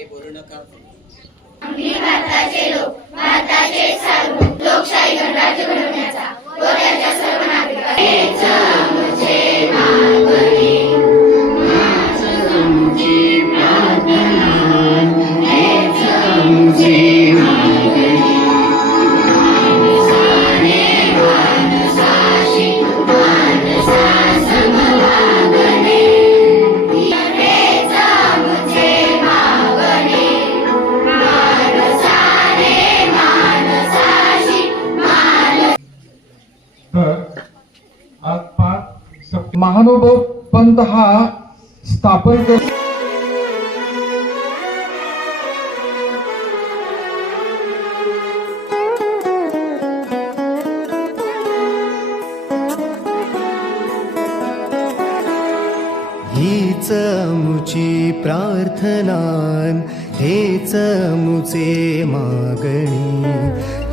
हे बोलू नका तर महानुभव पंत हा स्थापन कर हीच मुची प्रार्थनान हेच मुचे मागणी.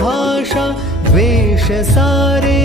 भाषा द्वेष सारे